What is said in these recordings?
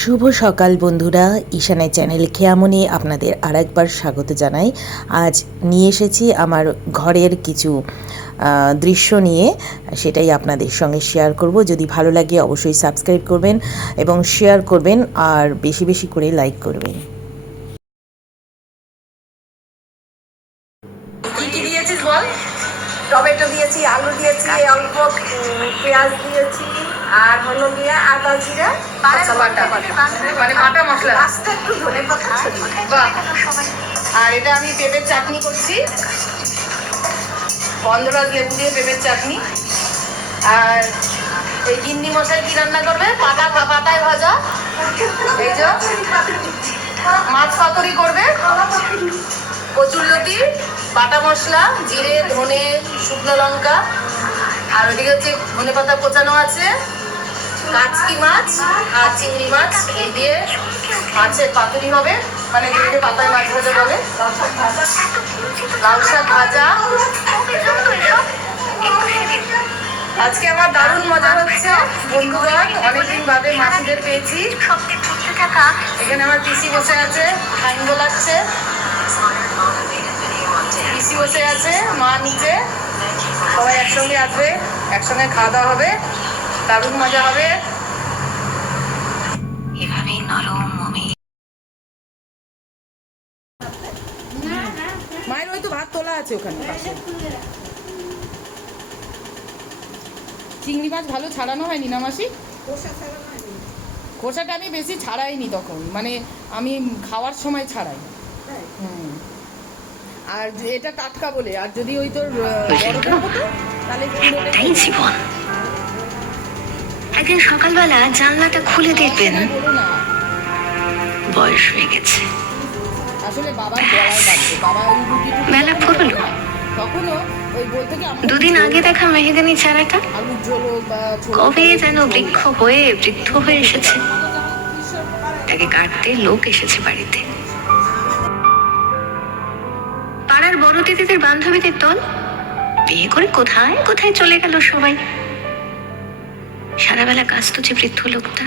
শুভ সকাল বন্ধুরা। ঈশানের চ্যানেল খেয়ামনে আপনাদের আরেকবার স্বাগত জানাই। আজ নিয়ে এসেছি আমার ঘরের কিছু দৃশ্য নিয়ে, সেটাই আপনাদের সঙ্গে শেয়ার করব। যদি ভালো লাগে অবশ্যই সাবস্ক্রাইব করবেন এবং শেয়ার করবেন আর বেশি বেশি করে লাইক করবেন। কি কি দিয়েছিস বল? টমেটো দিয়েছি আলু দিয়েছি অল্প পেঁয়াজ দিয়েছি আর হলো গিয়ে আদা জিরা কাঁচা বাটা মানে বাটা মশলা? লাস্টে একটু ধনে পাতা। আর এটা আমি পেঁপের চাটনি করছি। গন্ধরাজ লেবু দিয়ে পেঁপের চাটনি। আর এই গিন্নি মশাই কি রান্না করবে? পাতা পাতায় ভাজা। এই যে মাছ পাতুরি করবে? কচুরলতি বাটা মশলা, জিরে, ধনে, শুকনো লঙ্কা, আর ওদিকে হচ্ছে ধনে পাতা কোচানো আছে, কাচকি মাছ আর চিংড়ি মাছ। দিয়ে মাছের পাতুরি হবে মানে যেটাকে পাতায় মাছ ভাজা বলে লাউ শাক ভাজা। আজকে আমার দারুণ মজা হচ্ছে। বন্ধুগণ, অনেকদিন বাদে মাসিদের পেয়েছি। এখানে আমার পিসি বসে আছে লাগছে। পিসি বসে আছে মা নিচে। সবাই একসঙ্গে আসবে একসঙ্গে খাওয়া দাওয়া হবে দারুণ মজা হবে। এভাবেই নরম আমি মায়ের ওই তো ভাত তোলা আছে ওখানে চিংড়ি মাছ ভালো ছাড়ানো হয়নি না মাসি? খোসাটা আমি বেশি ছাড়াইনি তখন মানে আমি খাওয়ার সময় ছাড়াই। হুম। আর এটা টাটকা বলে আর যদি ওই তোর হতো তাহলে পুরোটা- জীবন। একদিন সকালবেলা জানলাটা খুলে দেখবেন। বয়স হয়ে গেছে। আসলে বাবার গলায় বাজছে বাবা ওই রুটি টুটি ফুরলো। তখনও ওই বই থেকে দুদিন আগে দেখা মেহেদানি চারাটা। কবে যেন বৃক্ষ হয়ে বৃদ্ধ হয়ে এসেছে। তাকে কাটতে লোক এসেছে বাড়িতে। পাড়ার বড় দিদিদের বান্ধবীদের দল? বিয়ে করে কোথায় কোথায় চলে গেল সবাই? সারাবেলা কাজ তো যে বৃদ্ধ লোকটা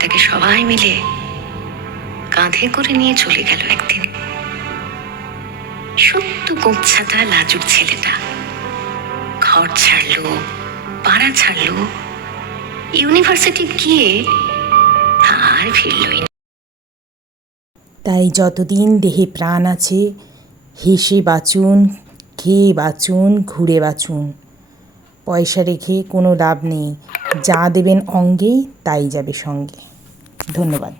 তাকে সবাই মিলে কাঁধে করে নিয়ে চলে গেল একদিন। সত্য গোচ্ছাটা লাজুর ছেলেটা। ঘর ছাড়লো, পাড়া ছাড়লো, ইউনিভার্সিটি গিয়ে আর ফিরলই তাই যতদিন দেহে প্রাণ আছে, হেসে বাঁচুন, খেয়ে বাঁচুন, ঘুরে বাঁচুন। পয়সা রেখে কোনো লাভ নেই, যা দেবেন অঙ্গেই তাই যাবে সঙ্গে। ধন্যবাদ।